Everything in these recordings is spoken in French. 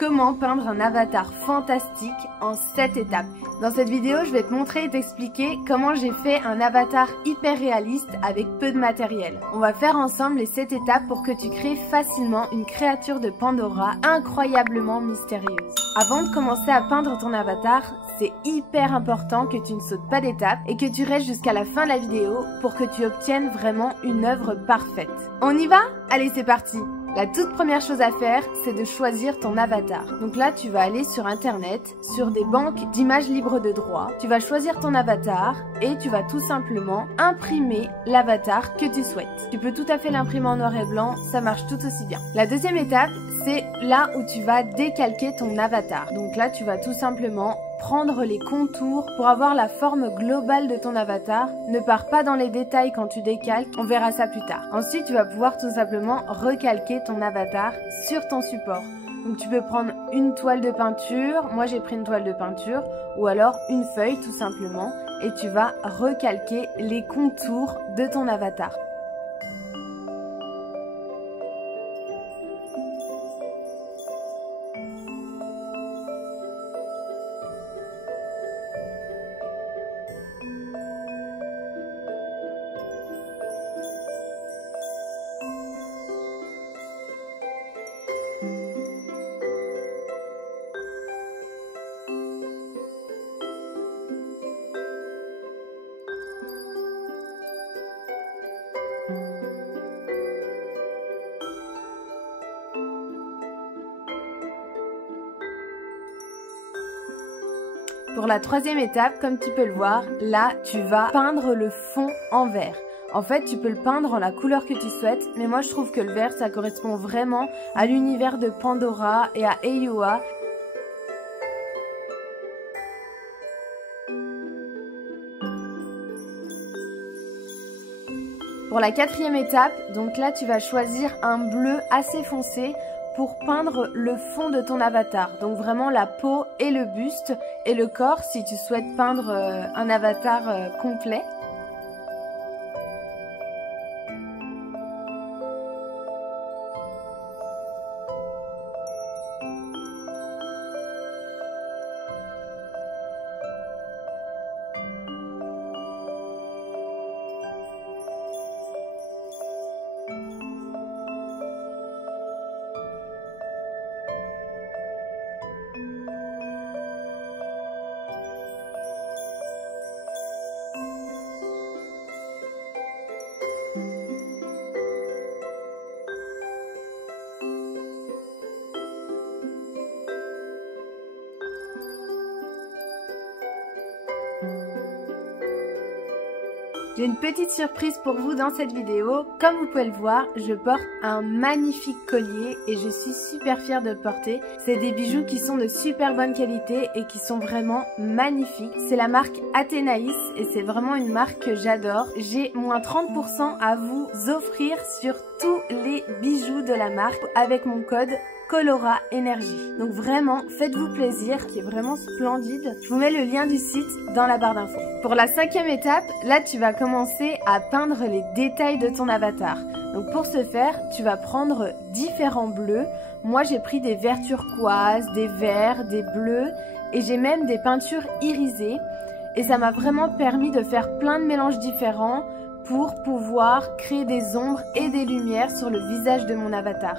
Comment peindre un avatar fantastique en 7 étapes. Dans cette vidéo, je vais te montrer et t'expliquer comment j'ai fait un avatar hyper réaliste avec peu de matériel. On va faire ensemble les 7 étapes pour que tu crées facilement une créature de Pandora incroyablement mystérieuse. Avant de commencer à peindre ton avatar, c'est hyper important que tu ne sautes pas d'étapes et que tu restes jusqu'à la fin de la vidéo pour que tu obtiennes vraiment une œuvre parfaite. On y va? Allez, c'est parti! La toute première chose à faire, c'est de choisir ton avatar. Donc là, tu vas aller sur internet, sur des banques d'images libres de droit. Tu vas choisir ton avatar et tu vas tout simplement imprimer l'avatar que tu souhaites. Tu peux tout à fait l'imprimer en noir et blanc, ça marche tout aussi bien. La deuxième étape, c'est là où tu vas décalquer ton avatar. Donc là, tu vas tout simplement prendre les contours pour avoir la forme globale de ton avatar. Ne pars pas dans les détails quand tu décalques, on verra ça plus tard. Ensuite, tu vas pouvoir tout simplement recalquer ton avatar sur ton support. Donc tu peux prendre une toile de peinture, moi j'ai pris une toile de peinture, ou alors une feuille tout simplement, et tu vas recalquer les contours de ton avatar. Pour la troisième étape, comme tu peux le voir, là, tu vas peindre le fond en vert. En fait, tu peux le peindre en la couleur que tu souhaites, mais moi je trouve que le vert, ça correspond vraiment à l'univers de Pandora et à Eyua. Pour la quatrième étape, donc là, tu vas choisir un bleu assez foncé pour peindre le fond de ton avatar. Donc vraiment la peau et le buste et le corps si tu souhaites peindre un avatar complet. J'ai une petite surprise pour vous dans cette vidéo. Comme vous pouvez le voir, je porte un magnifique collier et je suis super fière de le porter. C'est des bijoux qui sont de super bonne qualité et qui sont vraiment magnifiques. C'est la marque Athénaïs et c'est vraiment une marque que j'adore. J'ai moins 30% à vous offrir sur tous les bijoux de la marque avec mon code Colora Énergie. Donc vraiment, faites-vous plaisir, qui est vraiment splendide. Je vous mets le lien du site dans la barre d'infos. Pour la cinquième étape, là tu vas commencer à peindre les détails de ton avatar. Donc pour ce faire, tu vas prendre différents bleus. Moi j'ai pris des verts turquoises, des verts, des bleus et j'ai même des peintures irisées. Et ça m'a vraiment permis de faire plein de mélanges différents pour pouvoir créer des ombres et des lumières sur le visage de mon avatar.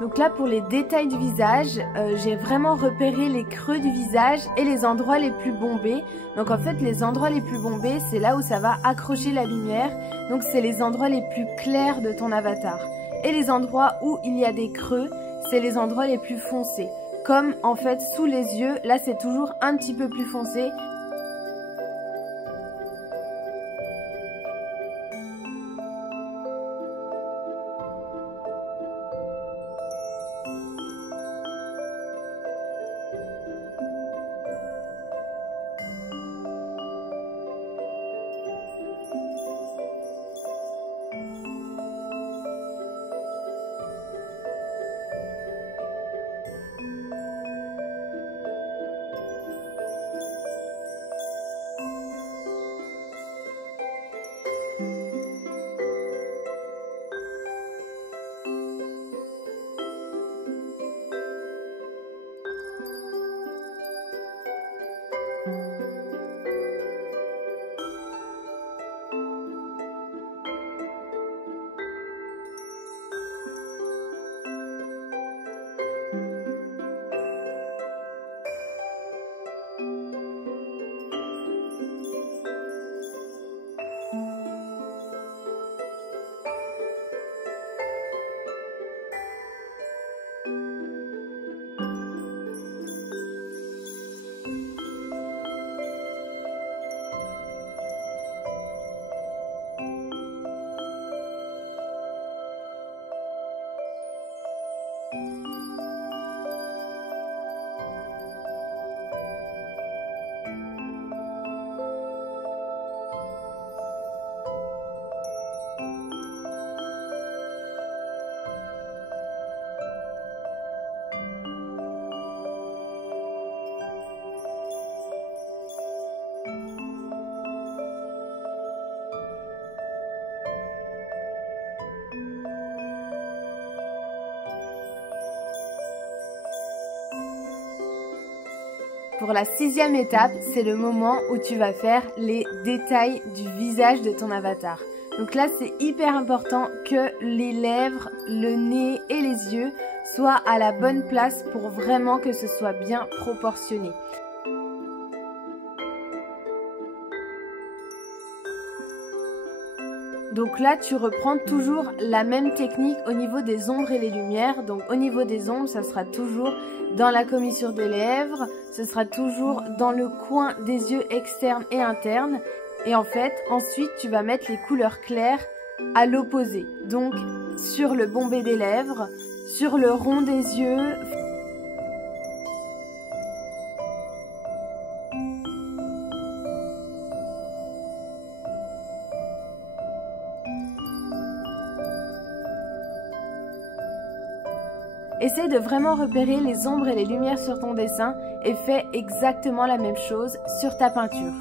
Donc là pour les détails du visage, j'ai vraiment repéré les creux du visage et les endroits les plus bombés. Donc en fait les endroits les plus bombés c'est là où ça va accrocher la lumière. Donc c'est les endroits les plus clairs de ton avatar. Et les endroits où il y a des creux, c'est les endroits les plus foncés. Comme en fait sous les yeux, là c'est toujours un petit peu plus foncé. Pour la 6e étape, c'est le moment où tu vas faire les détails du visage de ton avatar. Donc là, c'est hyper important que les lèvres, le nez et les yeux soient à la bonne place pour vraiment que ce soit bien proportionné. Donc là, tu reprends toujours la même technique au niveau des ombres et les lumières. Donc au niveau des ombres, ça sera toujours dans la commissure des lèvres, ce sera toujours dans le coin des yeux externes et internes. Et en fait, ensuite, tu vas mettre les couleurs claires à l'opposé. Donc sur le bombé des lèvres, sur le rond des yeux. Essaye de vraiment repérer les ombres et les lumières sur ton dessin et fais exactement la même chose sur ta peinture.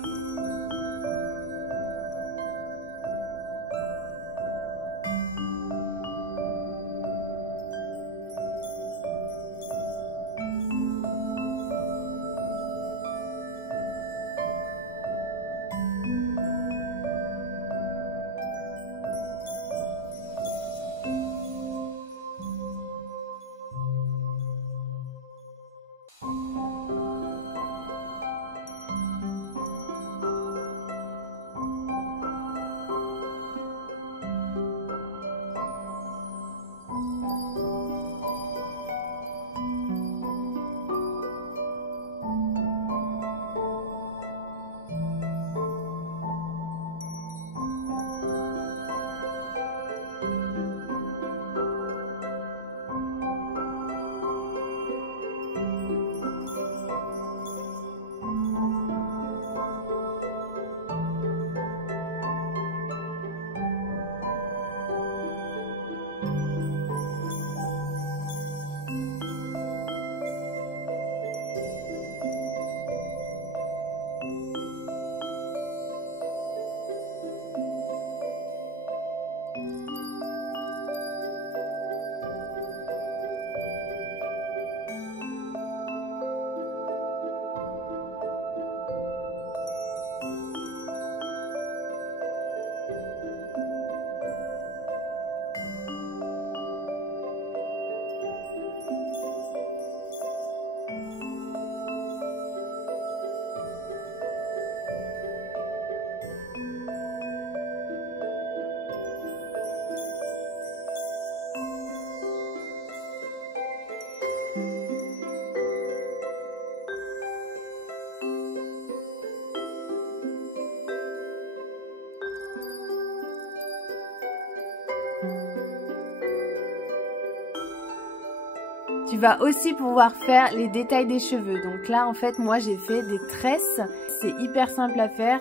vas aussi pouvoir faire les détails des cheveux. Donc là en fait moi j'ai fait des tresses, c'est hyper simple à faire,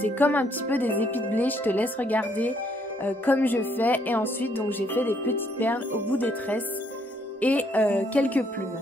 c'est comme un petit peu des épis de blé, je te laisse regarder comme je fais. Et ensuite donc j'ai fait des petites perles au bout des tresses et quelques plumes.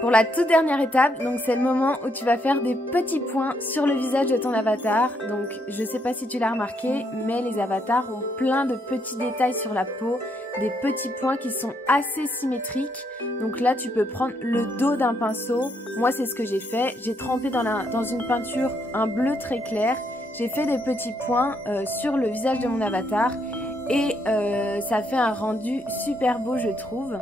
Pour la toute dernière étape, donc c'est le moment où tu vas faire des petits points sur le visage de ton avatar. Donc je sais pas si tu l'as remarqué, mais les avatars ont plein de petits détails sur la peau, des petits points qui sont assez symétriques. Donc là tu peux prendre le dos d'un pinceau. Moi c'est ce que j'ai fait, j'ai trempé dans une peinture un bleu très clair. J'ai fait des petits points sur le visage de mon avatar et ça fait un rendu super beau je trouve.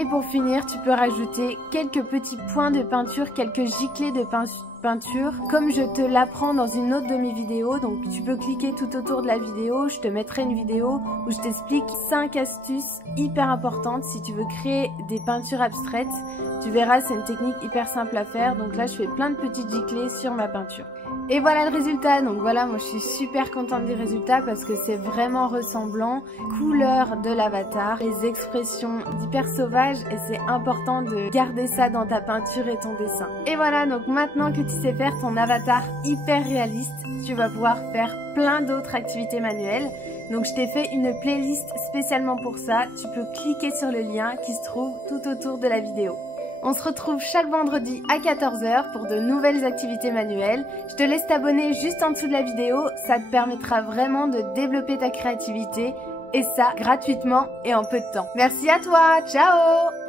Et pour finir, tu peux rajouter quelques petits points de peinture, quelques giclées de peinture, comme je te l'apprends dans une autre de mes vidéos. Donc tu peux cliquer tout autour de la vidéo, je te mettrai une vidéo où je t'explique 5 astuces hyper importantes si tu veux créer des peintures abstraites. Tu verras, c'est une technique hyper simple à faire. Donc là, je fais plein de petites giclées sur ma peinture. Et voilà le résultat. Donc voilà, moi je suis super contente du résultat parce que c'est vraiment ressemblant. Couleur de l'avatar, les expressions d'hyper sauvage, et c'est important de garder ça dans ta peinture et ton dessin. Et voilà, donc maintenant que tu sais faire ton avatar hyper réaliste, tu vas pouvoir faire plein d'autres activités manuelles. Donc je t'ai fait une playlist spécialement pour ça. Tu peux cliquer sur le lien qui se trouve tout autour de la vidéo. On se retrouve chaque vendredi à 14 h pour de nouvelles activités manuelles. Je te laisse t'abonner juste en dessous de la vidéo, ça te permettra vraiment de développer ta créativité et ça gratuitement et en peu de temps. Merci à toi, ciao!